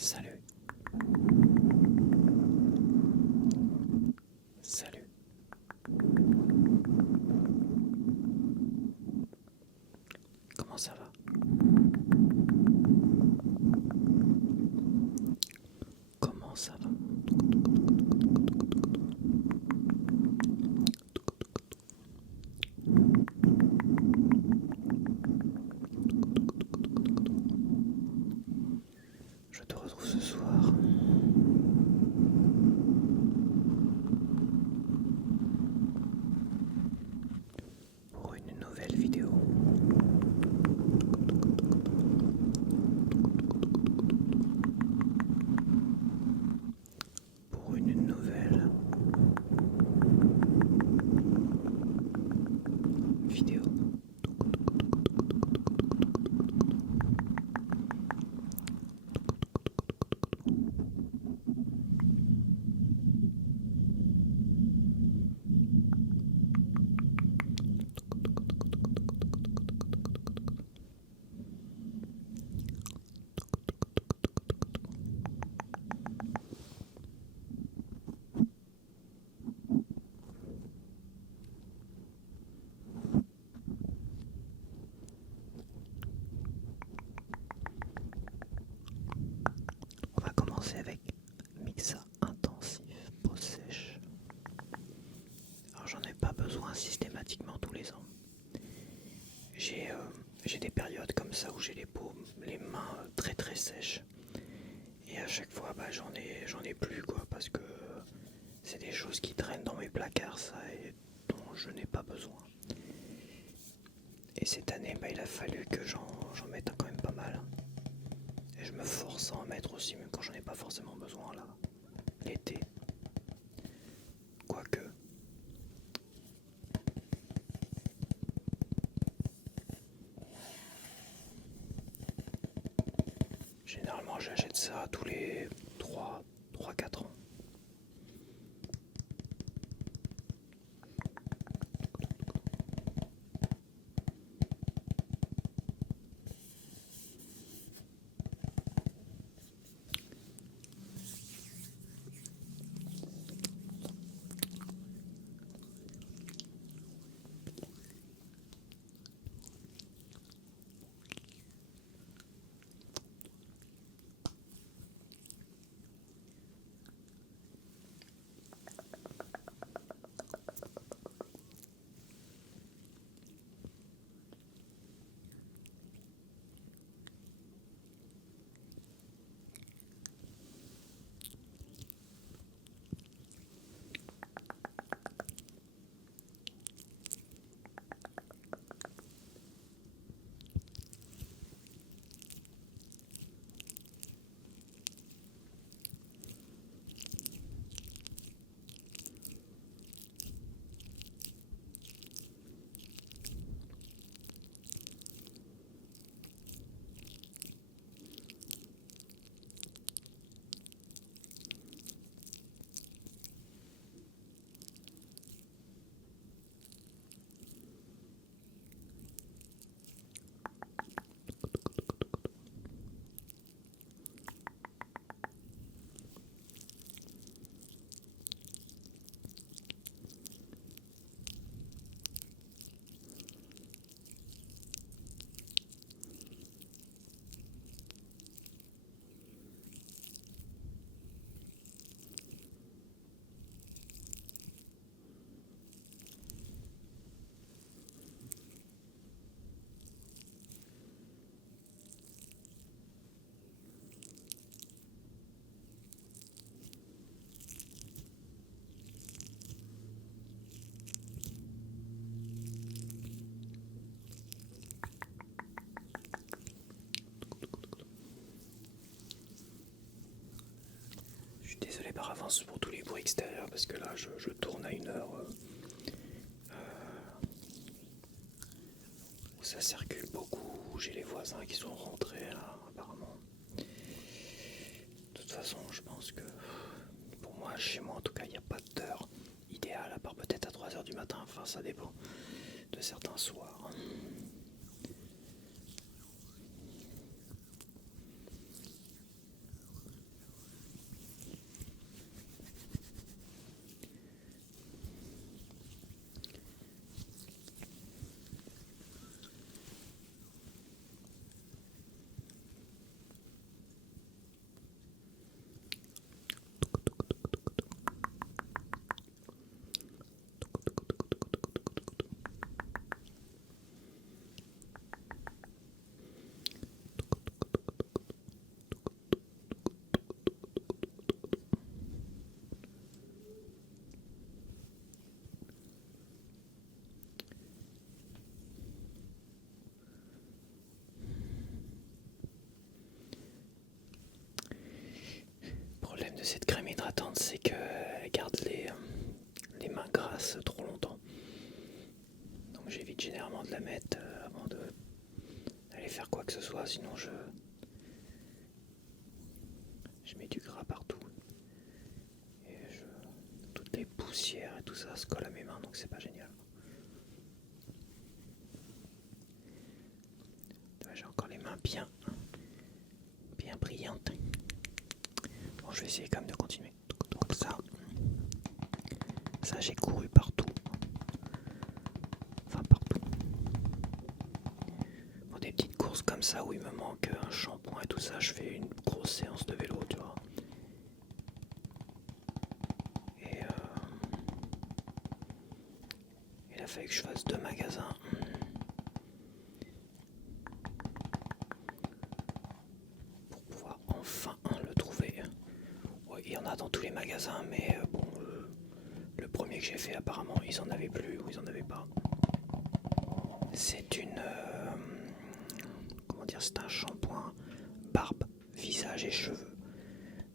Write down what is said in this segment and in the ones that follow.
Salut. Salut. Comment ça va? Comment ça va? Je te retrouve ce soir pour une nouvelle vidéo. Pour une nouvelle vidéo. On va commencer avec Mixa intensif pose sèche. Alors j'en ai pas besoin systématiquement tous les ans. J'ai des périodes comme ça où j'ai les mains très très sèches. Et à chaque fois j'en ai plus quoi, parce que c'est des choses qui traînent dans mes placards ça, et dont je n'ai pas besoin. Et cette année il a fallu que j'en mette quand même pas mal. Et je me force à en mettre aussi, même quand j'en ai pas forcément besoin là, l'été. Quoique. Généralement j'achète ça tous les 3-4 ans. Désolé par avance pour tous les bruits extérieurs, parce que là je tourne à une heure où ça circule beaucoup, où j'ai les voisins qui sont rentrés là apparemment. De toute façon je pense que pour moi, chez moi en tout cas, il n'y a pas d'heure idéale, à part peut-être à 3 heures du matin, enfin ça dépend de certains soirs. la mettre avant d'aller faire quoi que ce soit, sinon je mets du gras partout. Et toutes les poussières et tout ça se colle à mes mains, donc c'est pas génial. J'ai encore les mains bien brillantes. Bon, je vais essayer quand même de continuer. Donc ça j'ai couru partout. Enfin partout. Pour des petites courses comme ça où il me manque un shampoing et tout ça, je fais une grosse séance de vélo, tu vois. Et il a fallu que je fasse 2 magasins. Pour pouvoir enfin le trouver. Ouais, il y en a dans tous les magasins, mais bon, le premier que j'ai fait, apparemment, ils en avaient plus ou ils en avaient pas. C'est une... comment dire, c'est un shampoing barbe, visage et cheveux.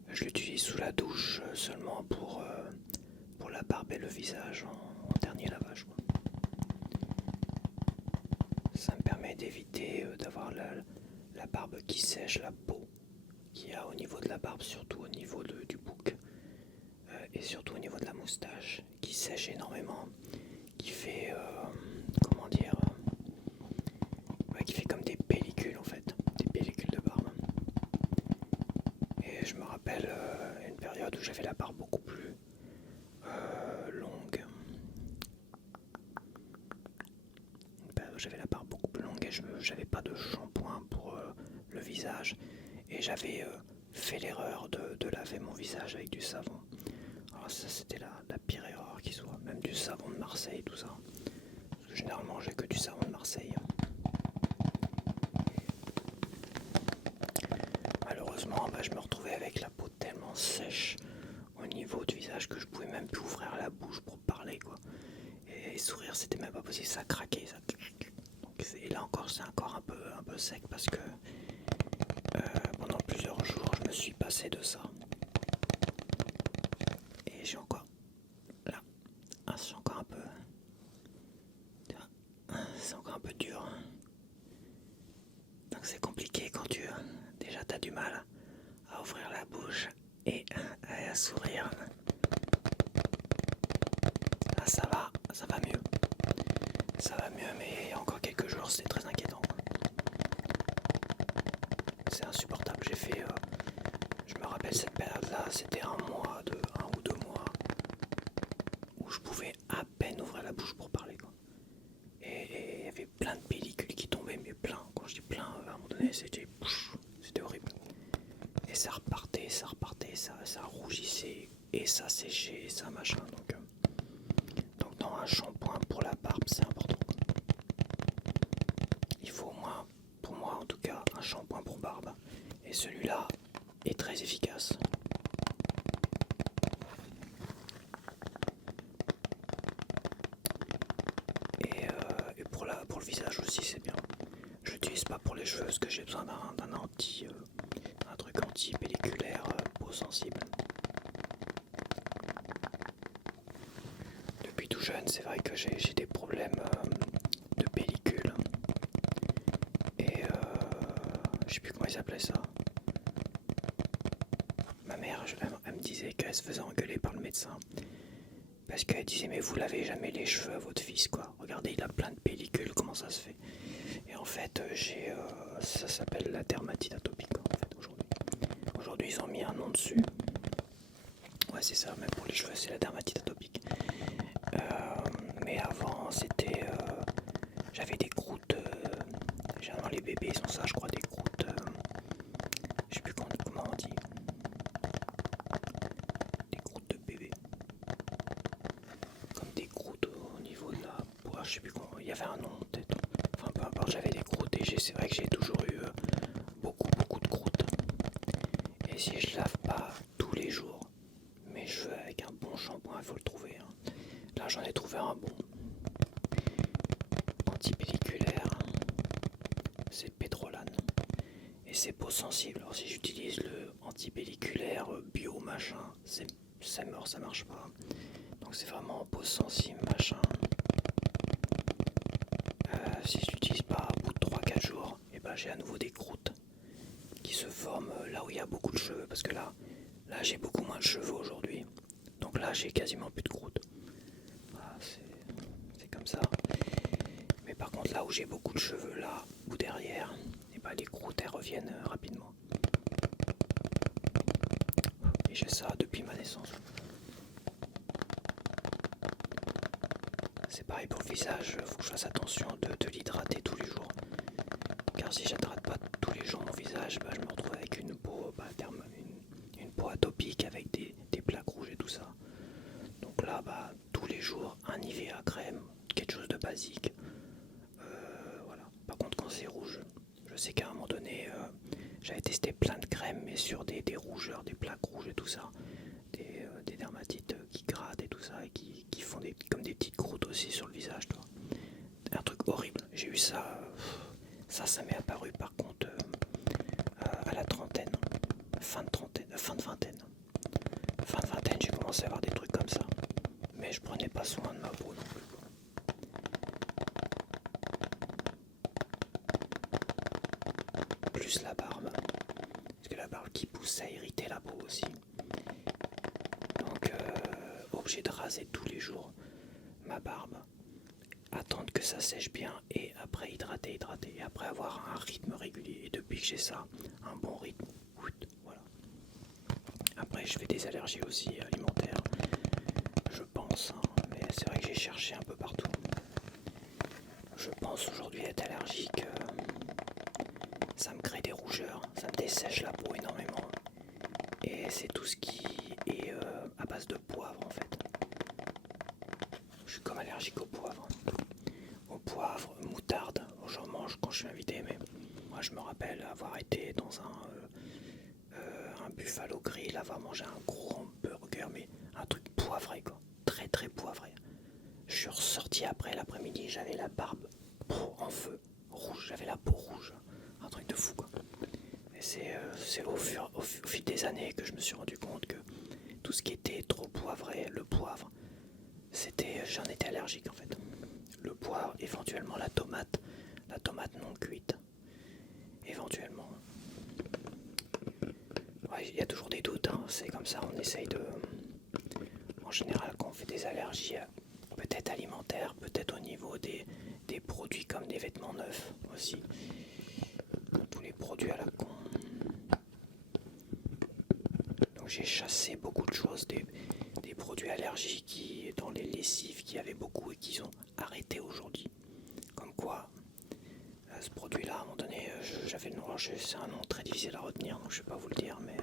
Je l'utilise sous la douche seulement pour la barbe et le visage en dernier lavage, quoi. Ça me permet d'éviter d'avoir la barbe qui sèche, la peau qu'il y a au niveau de la barbe, surtout au niveau du bouc et surtout au niveau de la moustache qui sèche énormément, qui fait comment dire, qui fait comme des pellicules en fait, des pellicules de barbe. Et je me rappelle une période où j'avais la barbe beaucoup plus longue. Une période où j'avais la barbe beaucoup plus longue et j'avais pas de shampoing pour le visage. Et j'avais fait l'erreur de laver mon visage avec du savon. Alors ça c'était la pire erreur qui soit, même du savon de Marseille, tout ça. Parce que généralement j'ai que du savon de Marseille. Malheureusement, je me retrouvais avec la peau tellement sèche au niveau du visage que je pouvais même plus ouvrir la bouche pour parler, quoi. Et sourire, c'était même pas possible, ça craquait, ça. Donc, et là encore, c'est encore un peu sec parce que pendant plusieurs jours, je me suis passé de ça. Et j'ai encore là, c'est encore un peu, c'est encore un peu dur. Donc c'est compliqué quand déjà t'as du mal à ouvrir la bouche et à sourire. Là ça va mieux. Ça va mieux, mais il y a encore quelques jours c'était très inquiétant. C'est insupportable. J'ai fait, je me rappelle cette période-là, c'était un ou deux mois où je pouvais à peine ouvrir la bouche pour parler, quoi. Et il y avait plein de pellicules qui tombaient, mais plein. Quand je dis plein, à un moment donné, c'était horrible. Et ça repartait, ça rougissait, et ça séchait, et ça machin. Donc non, un shampoing pour la barbe, c'est important. Il faut au moins, pour moi en tout cas, un shampoing pour barbe. Et celui-là est très efficace. Et pour le visage aussi, c'est bien. Je l'utilise pas pour les cheveux parce que j'ai besoin d'un un truc anti-pelliculaire, peau sensible. Depuis tout jeune, c'est vrai que j'ai des problèmes de pellicule. Et je sais plus comment ils appelaient ça. Ma mère, elle me disait qu'elle se faisait engueuler par le médecin. Parce qu'elle disait, mais vous lavez jamais les cheveux à votre fils, quoi. Regardez, il a plein de pellicules, comment ça se fait? Et en fait, ça s'appelle la dermatite atopique, en fait, aujourd'hui. Aujourd'hui, ils ont mis un nom dessus. Ouais, c'est ça, même pour les cheveux, c'est la dermatite atopique. Mais avant, c'était... j'avais des croûtes... généralement, les bébés, ils ont ça, je crois, des croûtes... je sais plus comment on dit. Des croûtes de bébé. Comme des croûtes au niveau de la peau, je sais plus comment... Il y avait un nom, peut-être. Enfin, peu importe, j'avais des croûtes et c'est vrai que j'ai toujours eu beaucoup de croûtes. Et si je lave pas tous les jours mes cheveux avec un bon shampoing, il faut le trouver, hein. Là, j'en ai trouvé un bon. Anti-pelliculaire. C'est Pétrolane. Et c'est peau sensible. Alors si j'utilise le anti-pelliculaire bio machin, ça marche pas. Donc c'est vraiment peau sensible machin. si je l'utilise pas au bout de 3-4 jours, et ben j'ai à nouveau des croûtes qui se forment là où il y a beaucoup de cheveux, parce que là j'ai beaucoup moins de cheveux aujourd'hui, donc là j'ai quasiment plus de croûtes. Voilà, c'est comme ça. Mais par contre là où j'ai beaucoup de cheveux, là ou derrière, et ben les croûtes elles reviennent rapidement. Et j'ai ça depuis ma naissance. C'est pareil pour le visage, faut que je fasse attention de l'hydrater tous les jours. Car si j'hydrate pas tous les jours mon visage, bah, je me retrouve avec une peau, une peau atopique avec des plaques rouges et tout ça. Donc là, bah, tous les jours, un Nivea crème, quelque chose de basique. Voilà. Par contre, quand c'est rouge, je sais qu'à un moment donné, j'avais testé plein de crèmes, mais sur des rougeurs, des plaques rouges et tout ça. Des dermatites qui grattent et tout ça, et qui font comme des petites croûtes aussi sur le visage, toi. Un truc horrible. J'ai eu ça. Ça m'est apparu par contre à la trentaine, fin de vingtaine. Fin de vingtaine, j'ai commencé à avoir des trucs comme ça. Mais je prenais pas soin de ma peau non plus. Plus la barbe. Parce que la barbe qui pousse, ça irritait la peau aussi. Donc, obligé de raser tous les jours ma barbe. Attendre que ça sèche bien et après hydrater. Et après avoir un rythme régulier. Et depuis que j'ai ça, un bon rythme, voilà. Après, je fais des allergies aussi alimentaires, je pense, hein, mais c'est vrai que j'ai cherché un peu partout. Je pense aujourd'hui être allergique, ça me crée des rougeurs, ça me dessèche la peau énormément. Et c'est tout ce qui est à base de poivre en fait. Je suis comme allergique au poivre. Au poivre, moutarde, j'en mange quand je suis invité, mais moi je me rappelle avoir été dans un Buffalo Grill, avoir mangé un gros hamburger, mais un truc poivré quoi, très très poivré. Je suis ressorti après l'après-midi, j'avais la barbe en feu, rouge, j'avais la peau rouge, un truc de fou quoi. Et c'est au fil des années que je me suis rendu compte que tout ce qui était trop poivré, le poivre, j'en étais allergique en fait. Le poivre, éventuellement la tomate non cuite, éventuellement. Ouais, il y a toujours des doutes, hein. C'est comme ça, on essaye de... En général, quand on fait des allergies, peut-être alimentaires, peut-être au niveau des produits comme des vêtements neufs aussi. Tous les produits à la con. Donc j'ai chassé beaucoup de choses, des produits allergiques dans les lessives qui avaient beaucoup et qui ont arrêté aujourd'hui. Comme quoi, ce produit-là, à un moment donné, j'avais le nom, c'est un nom très difficile à retenir, donc je ne vais pas vous le dire, mais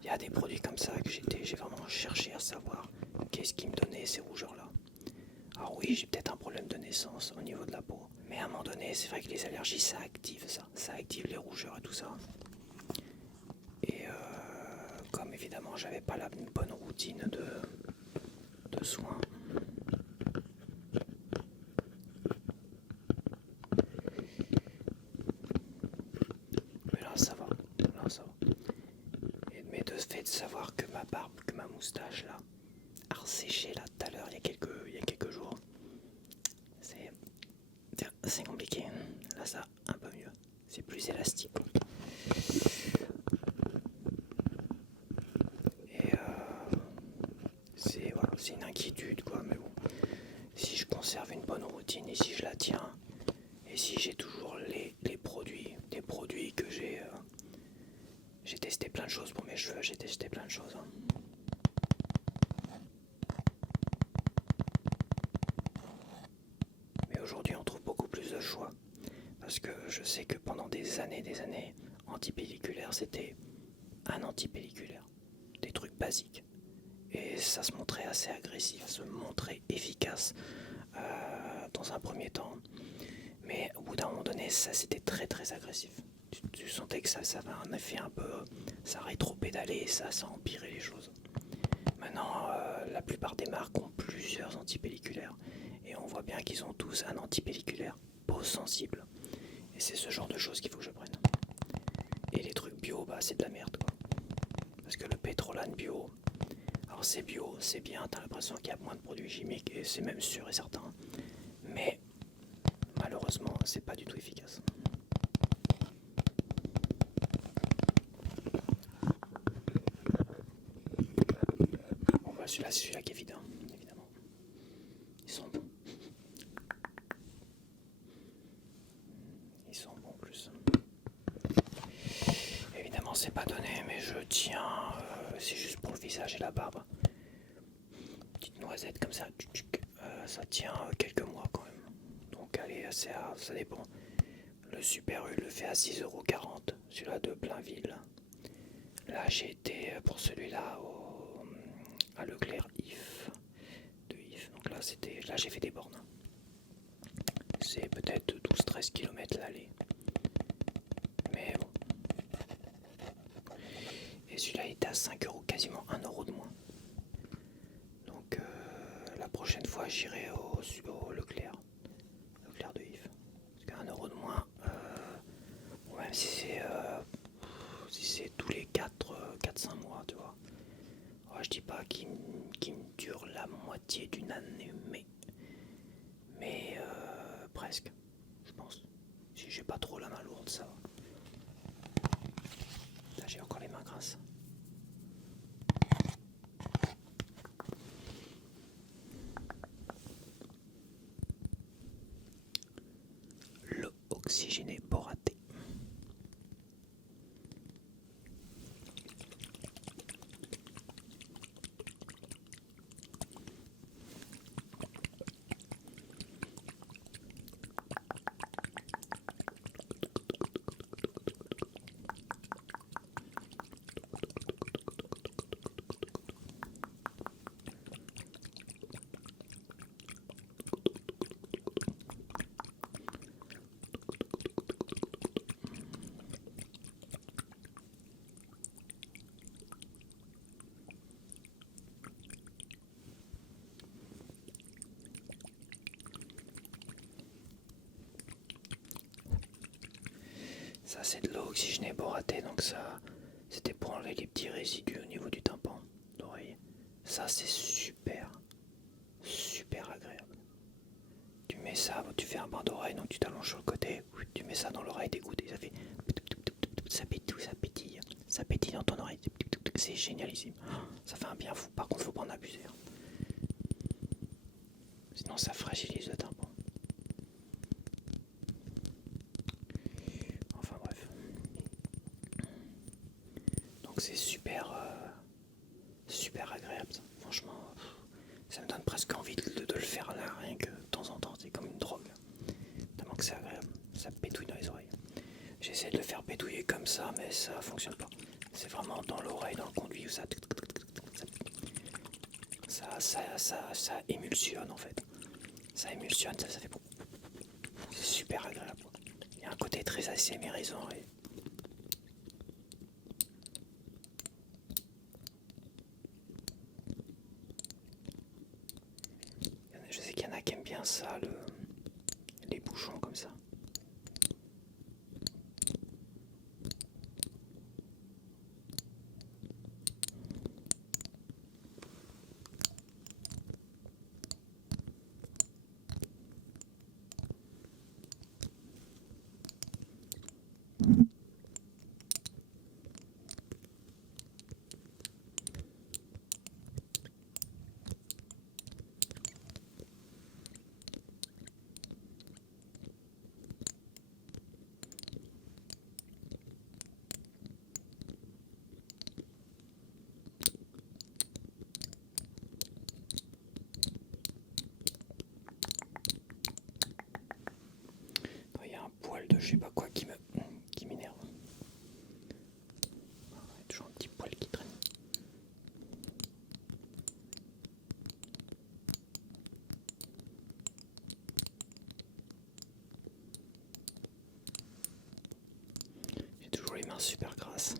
il y a des produits comme ça que j'ai vraiment cherché à savoir qu'est-ce qui me donnait ces rougeurs-là. Alors oui, j'ai peut-être un problème de naissance au niveau de la peau, mais à un moment donné, c'est vrai que les allergies, ça active les rougeurs et tout ça. Et comme évidemment, j'avais pas la bonne routine de soins, mais là ça va. Mais de fait de savoir que ma barbe, que ma moustache là, a resséché là tout à l'heure, il y a quelques jours, c'est compliqué. Là ça un peu mieux, c'est plus élastique. Et c'est une inquiétude quoi, mais bon, si je conserve une bonne routine et si je la tiens, et si j'ai toujours des produits que j'ai testé plein de choses pour mes cheveux, j'ai testé plein de choses. Hein. Mais aujourd'hui, on trouve beaucoup plus de choix. Parce que je sais que pendant des années, antipelliculaire, c'était un antipelliculaire. Des trucs basiques. Et ça se montrait assez agressif, ça se montrait efficace dans un premier temps. Mais au bout d'un moment donné, ça c'était très très agressif. Tu sentais que ça avait un effet un peu... Ça rétro-pédalait et ça empirait les choses. Maintenant, la plupart des marques ont plusieurs antipelliculaires. Et on voit bien qu'ils ont tous un antipelliculaire peau sensible. Et c'est ce genre de choses qu'il faut que je prenne. Et les trucs bio, bah c'est de la merde quoi. Parce que le pétrolane bio, alors c'est bio, c'est bien, t'as l'impression qu'il y a moins de produits chimiques et c'est même sûr et certain. Mais malheureusement, c'est pas du tout efficace. Bon bah celui-là c'est celui-là qui est vide, hein, évidemment. Ils sont bons. Ils sont bons en plus. Évidemment c'est pas donné mais je tiens, c'est juste pour le visage et la barbe. Petite noisette comme ça, ça tient quelques mois quand même. Donc allez, ça dépend. Le Super U le fait à 6,40 €, celui-là de Blainville. Là j'ai été pour celui-là à Leclerc If. De If. Donc là j'ai fait des bornes. C'est peut-être 12-13 km l'aller. Mais bon. Et celui-là il était à 5 €, quasiment 1 € de moins. Donc la prochaine fois j'irai au Leclerc. Leclerc de If. Parce qu'à 1 € de moins, même si c'est tous les 4-5 mois, tu vois. Alors, je dis pas qu'il me dure la moitié d'une année, mais presque, je pense. Si j'ai pas trop la main lourde, ça va. Là, j'ai encore les mains grasses. L'eau oxygénée boratée. Ça c'est de l'eau oxygénée boratée, donc ça c'était pour enlever les petits résidus au niveau du tympan d'oreille. Ça c'est super agréable. Tu mets ça, tu fais un bain d'oreille, donc tu t'allonges sur le côté, tu mets ça dans l'oreille d'écoute et ça fait ça pétille dans ton oreille, c'est génialissime. Ça fait un bien fou, par contre faut pas en abuser. Sinon ça fragilise le tympan. Enfin bref. Donc c'est super agréable ça. Franchement, ça me donne presque envie de le faire là, rien que de temps en temps. C'est comme une drogue. Tellement que c'est agréable. Ça pétouille dans les oreilles. J'essaie de le faire pétouiller comme ça, mais ça fonctionne pas. C'est vraiment dans l'oreille, dans le conduit où ça émulsionne en fait. Ça émulsionne, ça fait. C'est super agréable. Il y a un côté très ASMRisant et je sais qu'il y en a qui aiment bien ça, les bouchons comme ça. Il y a un poil de je sais pas quoi qui m'énerve. Il y a toujours un petit poil qui traîne. J'ai toujours les mains super grasses.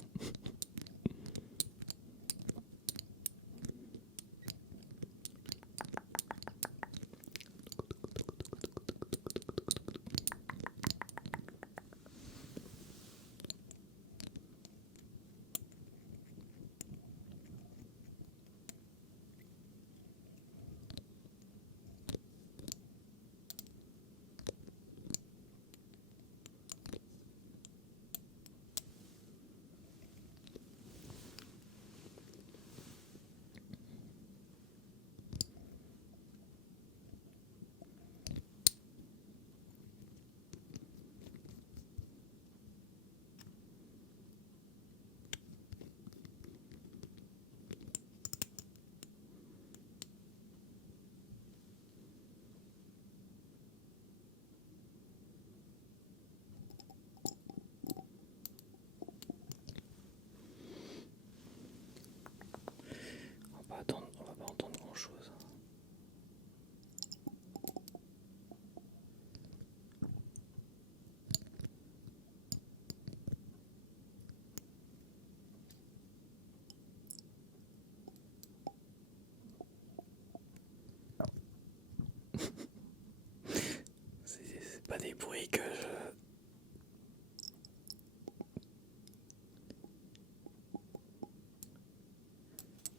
a des bruits que je...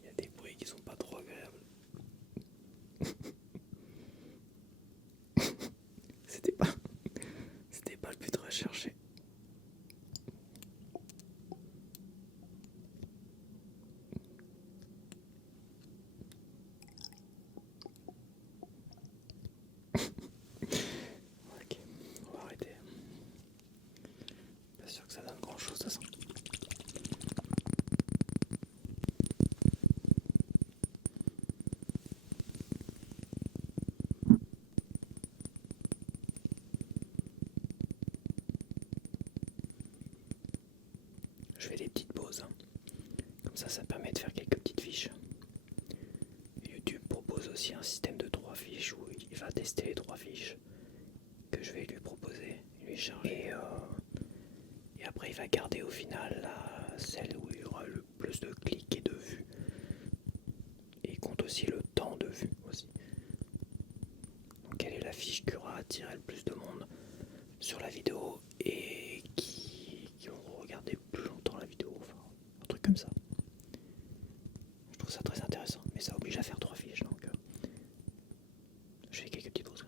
Il y a des bruits qui sont pas trop agréables. C'était pas... C'était pas le but recherché. Ok, on va arrêter. Pas sûr que ça donne grand chose de toute façon. Je fais des petites pauses. Comme ça permet de faire quelques petites fiches. YouTube propose aussi un système de 3 fiches où il va tester les 3 fiches que je vais lui proposer, lui charger. Et après il va garder au final celle où il y aura le plus de clics et de vues. Et il compte aussi le temps de vue aussi. Donc quelle est la fiche qui aura attiré le plus de monde sur la vidéo et qui vont regarder plus longtemps la vidéo, enfin un truc comme ça. Je trouve ça très intéressant, mais ça oblige à faire 3 fiches, donc je fais quelques petites pauses.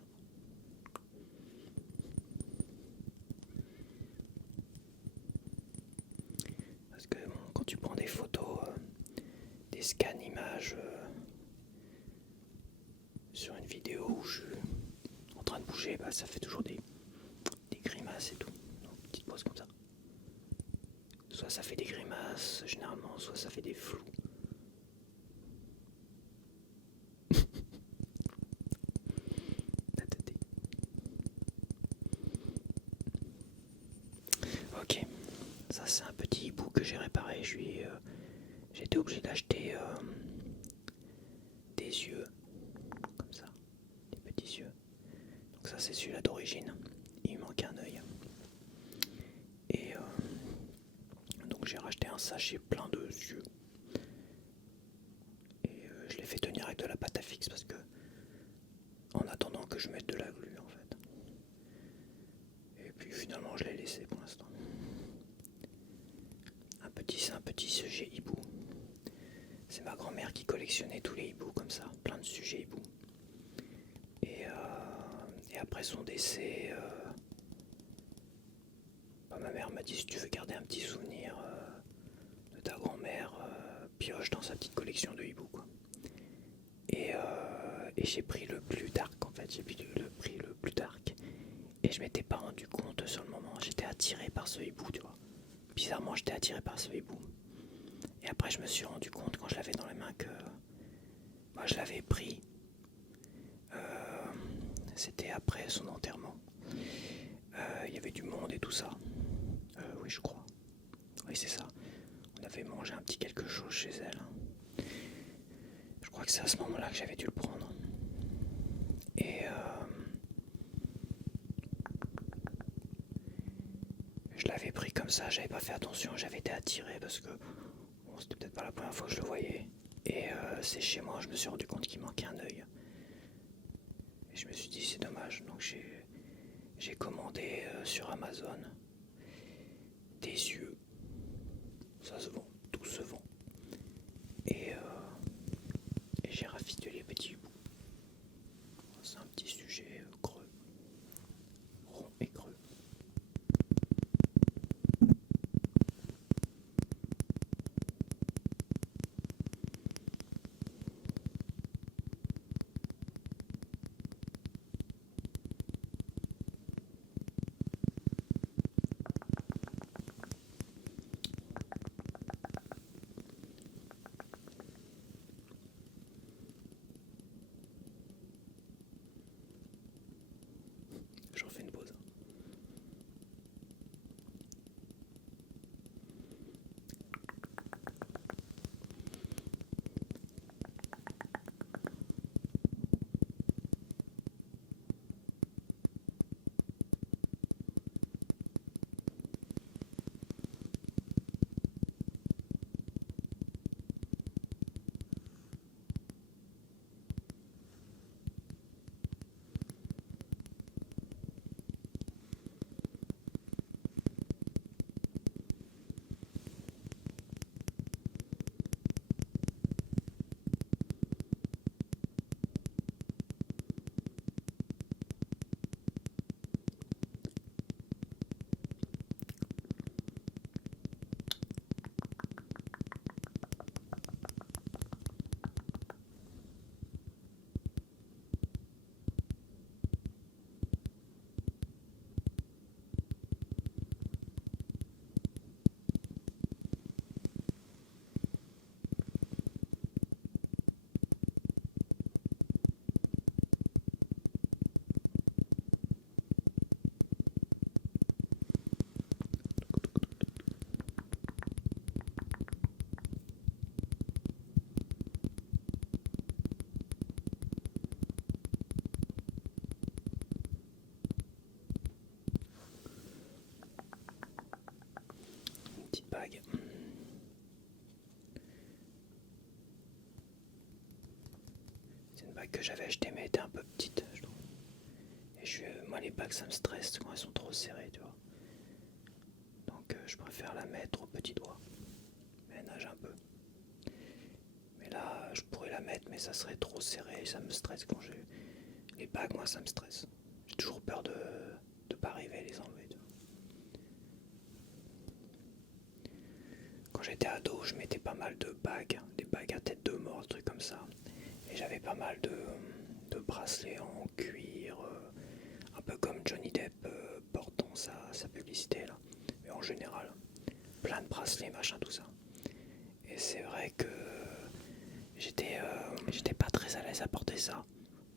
Parce que bon, quand tu prends des photos, des scans images sur une vidéo où je suis en train de bouger, bah, ça fait toujours des grimaces et tout. Donc petite pause comme ça. Soit ça fait des grimaces généralement, soit ça fait des flous. Ok, ça c'est un petit hibou que j'ai réparé. J'ai été obligé d'acheter des yeux, comme ça, des petits yeux. Donc ça c'est celui-là d'origine. Il manquait un œil. Et donc j'ai racheté un sachet plein de yeux. Et je l'ai fait tenir avec de la pâte à fixe parce que en attendant que je mette de la glu en fait. Et puis finalement je l'ai laissé pour l'instant. C'est un petit sujet hibou. C'est ma grand-mère qui collectionnait tous les hiboux comme ça, plein de sujets hiboux. Et après son décès, ma mère m'a dit si tu veux garder un petit souvenir de ta grand-mère, pioche dans sa petite collection de hiboux quoi. Et j'ai pris le plus dark en fait, j'ai pris le plus dark. Et je m'étais pas rendu compte sur le moment, j'étais attiré par ce hibou, tu vois. Bizarrement j'étais attiré par ce hibou. Et après je me suis rendu compte quand je l'avais dans les mains que je l'avais pris. C'était après son enterrement. Il y avait du monde et tout ça. Oui je crois. Oui c'est ça. On avait mangé un petit quelque chose chez elle. Je crois que c'est à ce moment-là que j'avais dû le prendre. Et je l'avais pris comme ça, j'avais pas fait attention, j'avais été attiré parce que bon, c'était peut-être pas la première fois que je le voyais. Et c'est chez moi, je me suis rendu compte qu'il manquait un œil. Et je me suis dit c'est dommage, donc j'ai commandé sur Amazon des yeux. Ça se vend, tout se vend. Et j'ai rafistolé les petits bouts. C'est un petit sujet creux, rond et creux. que j'avais acheté mais était un peu petite, je trouve. Et moi les bagues ça me stresse quand elles sont trop serrées, tu vois. Donc je préfère la mettre au petit doigt. Mais elle nage un peu. Mais là je pourrais la mettre mais ça serait trop serré et ça me stresse quand j'ai. Les bagues moi ça me stresse. J'ai toujours peur de pas arriver à les enlever. Tu vois. Quand j'étais ado je mettais pas mal de bagues, des bagues à tête de mort, des trucs comme ça. Et j'avais pas mal de bracelets en cuir, un peu comme Johnny Depp porte dans sa publicité là. Mais en général, plein de bracelets, machin, tout ça. Et c'est vrai que j'étais pas très à l'aise à porter ça,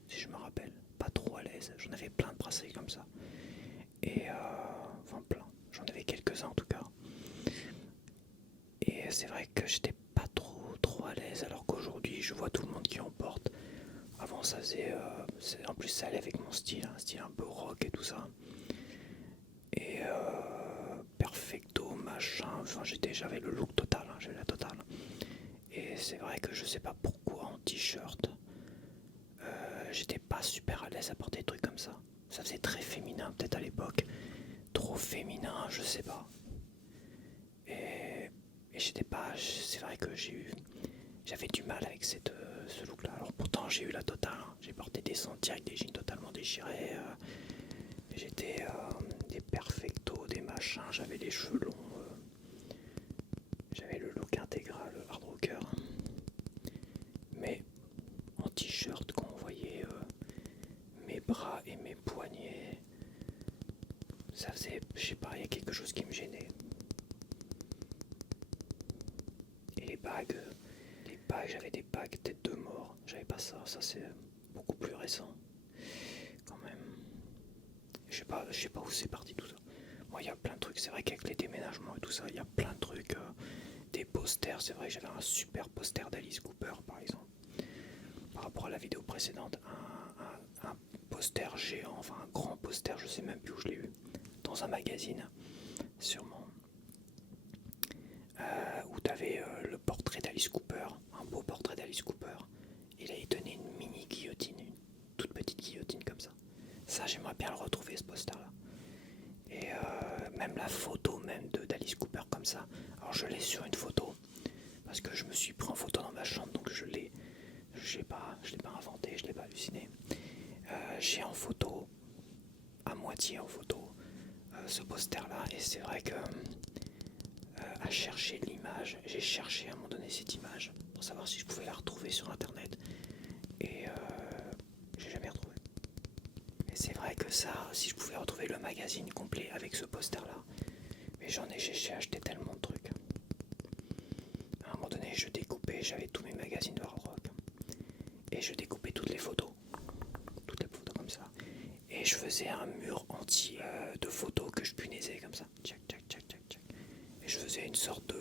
si je me rappelle. Pas trop à l'aise. J'en avais plein de bracelets comme ça. Et enfin plein. J'en avais quelques-uns en tout cas. Et c'est vrai que j'étais pas trop à l'aise alors qu'aujourd'hui je vois tout le monde qui en porte. Avant ça faisait, en plus ça allait avec mon style, un style un peu rock et tout ça. Et perfecto, machin, enfin j'avais le look total, hein, j'avais la totale. Et c'est vrai que je sais pas pourquoi en t-shirt, j'étais pas super à l'aise à porter des trucs comme ça. Ça faisait très féminin peut-être à l'époque, trop féminin, je sais pas. Et j'étais pas, c'est vrai que j'avais du mal avec ce look là. Alors pourtant j'ai eu la totale, hein. J'ai porté des sentiers avec des jeans totalement déchirés, j'étais des perfectos, des machins, j'avais les cheveux longs, j'avais le look intégral hard rocker. Mais en t-shirt quand on voyait mes bras et mes poignets, ça faisait, je sais pas, il y a quelque chose qui me gênait. Et les bagues, j'avais des bagues tête de mort, j'avais pas ça, ça c'est beaucoup plus récent quand même. Je sais pas où c'est parti tout ça. Moi il y a plein de trucs, c'est vrai qu'avec les déménagements et tout ça, il y a plein de trucs, des posters, c'est vrai que j'avais un super poster d'Alice Cooper par exemple. Par rapport à la vidéo précédente, un poster géant, enfin un grand poster, je sais même plus où je l'ai eu, dans un magazine, sûrement, où tu avais le portrait d'Alice Cooper, un beau portrait d'Alice Cooper. Et là, il tenait une mini guillotine, une toute petite guillotine comme ça. Ça, j'aimerais bien le retrouver, ce poster-là. Et même la photo même d'Alice Cooper comme ça. Alors, je l'ai sur une photo, parce que je me suis pris en photo dans ma chambre, donc je l'ai pas inventé, je l'ai pas halluciné. J'ai en photo, à moitié en photo, ce poster-là, et c'est vrai que à chercher l'image, j'ai cherché à un moment donné cette image pour savoir si je pouvais la retrouver sur internet, et j'ai jamais retrouvé. Et c'est vrai que ça, si je pouvais retrouver le magazine complet avec ce poster-là, mais j'ai acheté tellement de trucs. À un moment donné, je découpais, j'avais tous mes magazines de hard rock, et je découpais toutes les photos comme ça. Et je faisais un mur entier de photos que je punaisais comme ça. Tchac, tchac, tchac, tchac, tchac. Et je faisais une sorte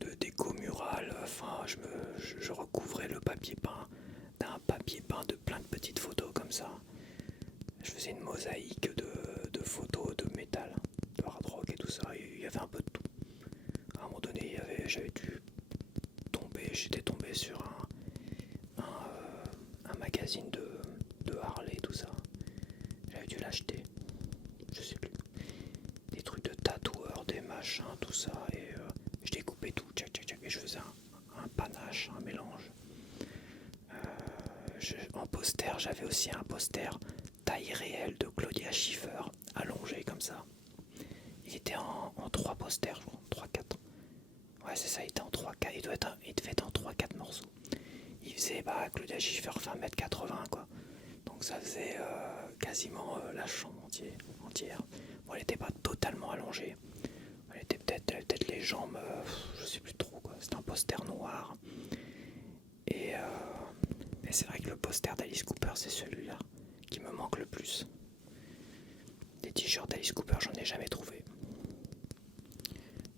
de déco murale. Enfin, je recouvrais le papier peint d'un papier peint de plein de petites photos comme ça. Je faisais une mosaïque de photos de métal, de hard rock et tout ça. Et il y avait un peu de tout. À un moment donné, j'étais tombé sur un magazine de Harley, tout ça. J'avais dû l'acheter, je sais plus. Des trucs de tatoueurs, des machins, tout ça. Et je découpais tout, tchac, tchac, tchac. Et je faisais un panache, un mélange. En poster, j'avais aussi un poster taille réelle de Claudia Schiffer, allongé comme ça. Il était en 3 posters, je crois, 3-4. Ouais, c'est ça, il était en 3-4. Il devait être en 3-4 morceaux. Il faisait Claudia Schiffer fait 1m80 quoi. Donc ça faisait quasiment la chambre entière. Bon, elle n'était pas totalement allongée. Elle avait peut-être les jambes, je sais plus trop quoi. C'était un poster noir. Et c'est vrai que le poster d'Alice Cooper, c'est celui-là qui me manque le plus. Des t-shirts d'Alice Cooper, j'en ai jamais trouvé.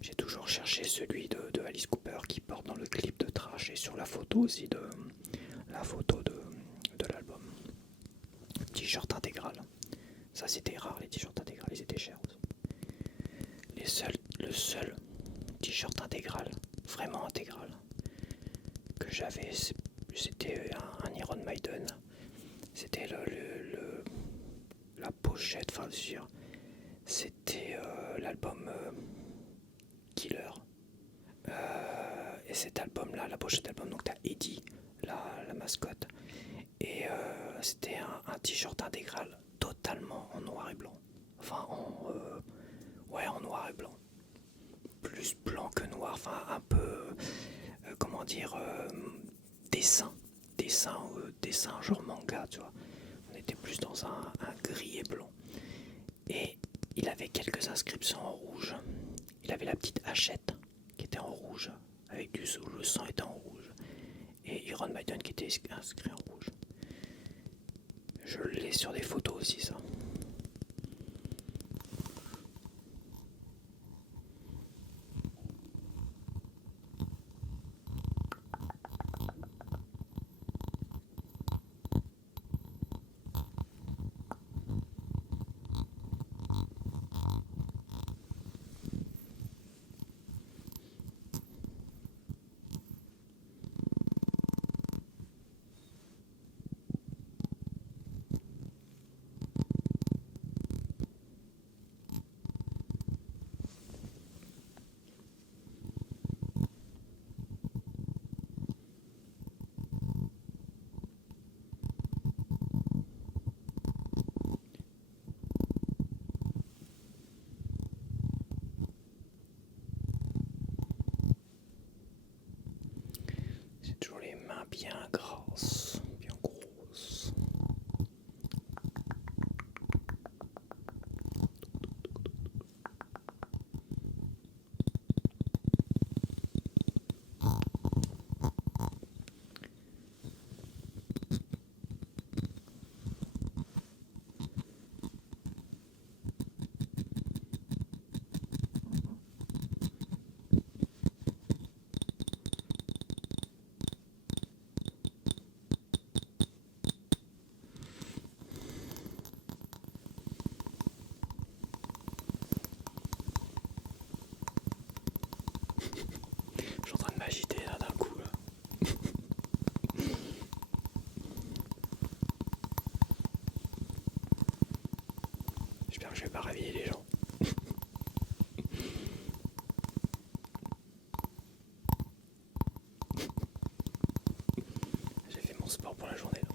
J'ai toujours cherché celui de Alice Cooper qui porte dans le clip de Trash et sur la photo aussi de l'album. T-shirt intégral. Ça c'était rare, les t-shirts intégrales, ils étaient chers aussi. Le seul t-shirt intégral, vraiment intégral, que j'avais, C'était un Iron Maiden. C'était la pochette, enfin, je veux dire, c'était l'album Killer. Et cet album-là, la pochette d'album, donc t'as Eddie, la mascotte, et c'était un t-shirt intégral totalement en noir et blanc. Enfin, ouais, en noir et blanc. Plus blanc que noir, enfin un peu, comment dire, dessin, dessin genre manga, tu vois. On était plus dans un gris et blanc. Et il avait quelques inscriptions en rouge. Il avait la petite hachette qui était en rouge, avec du sang, le sang était en rouge. Et Iron Maiden qui était inscrit en rouge. Je l'ai sur des photos aussi, ça. C'est toujours les mains bien grasses, bien grosses. Je suis en train de m'agiter là d'un coup là. J'espère que je vais pas réveiller les gens. J'ai fait mon sport pour la journée là.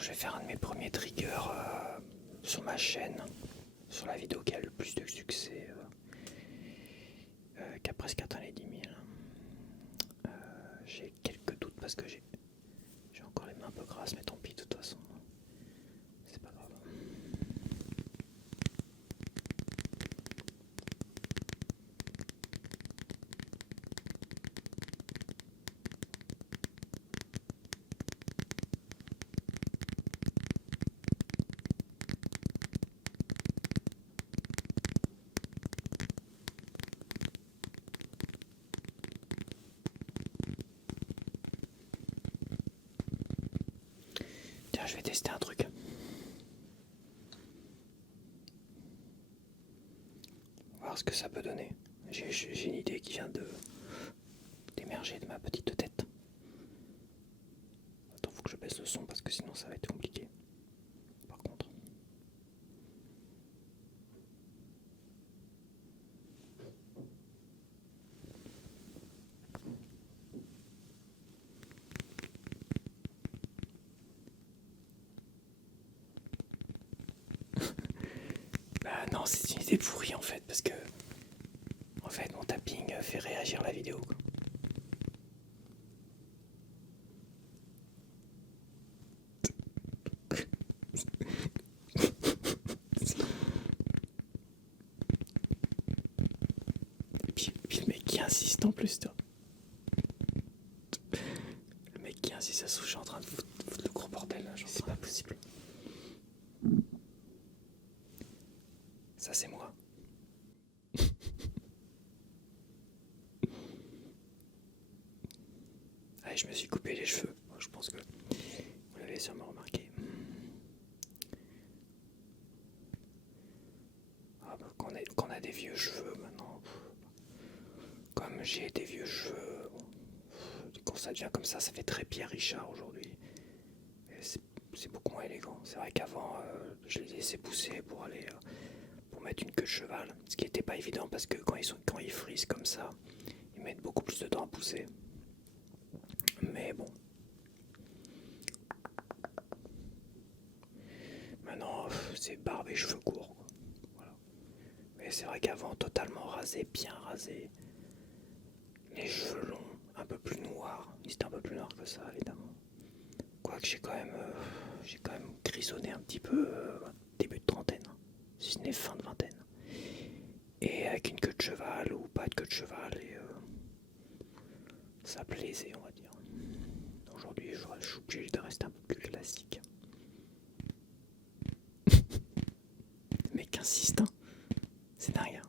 je vais faire un de mes premiers triggers sur ma chaîne, sur la vidéo qui a le plus de succès, qui a presque atteint les 10 000. J'ai quelques doutes parce que j'ai encore les mains un peu grasses, mais tant pis, de toute façon, c'est pas grave. Tiens, je vais tester un truc. Voir ce que ça peut donner. J'ai une idée qui vient d'émerger de ma petite tête. Attends, faut que je baisse le son parce que sinon ça va être compliqué. Par contre. Bah non, c'est une idée pourrie en fait, parce que en fait mon tapping fait réagir la vidéo, quoi. Et puis le mec qui insiste en plus, toi. Le mec qui insiste, ça se trouve, je suis en train de foutre le gros bordel là, c'est pas possible. Ça c'est moi. Allez, je me suis coupé les cheveux. Je pense que vous l'avez sûrement remarqué. Ah bah, qu'on a des vieux cheveux maintenant. Comme j'ai des vieux cheveux, quand ça devient comme ça fait très Pierre Richard aujourd'hui. C'est beaucoup moins élégant. C'est vrai qu'avant, je les laissais pousser pour aller pour mettre une queue de cheval, ce qui n'était pas évident parce que quand ils frisent comme ça, ils mettent beaucoup plus de temps à pousser. Mais bon. Maintenant, c'est barbe et cheveux courts, quoi. Voilà. Mais c'est vrai qu'avant, totalement rasé, bien rasé, les cheveux longs, un peu plus noirs. Ils étaient un peu plus noirs que ça, évidemment. Quoique j'ai quand même grisonné un petit peu début de trentaine, si ce n'est fin de vingtaine. Et avec une queue de cheval ou pas de queue de cheval, et ça plaisait, on va dire. Aujourd'hui, je suis obligé de rester un peu plus classique. Le mec insiste, hein. C'est dingue, hein.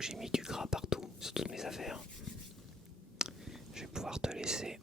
que j'ai mis du gras partout sur toutes mes affaires, je vais pouvoir te laisser.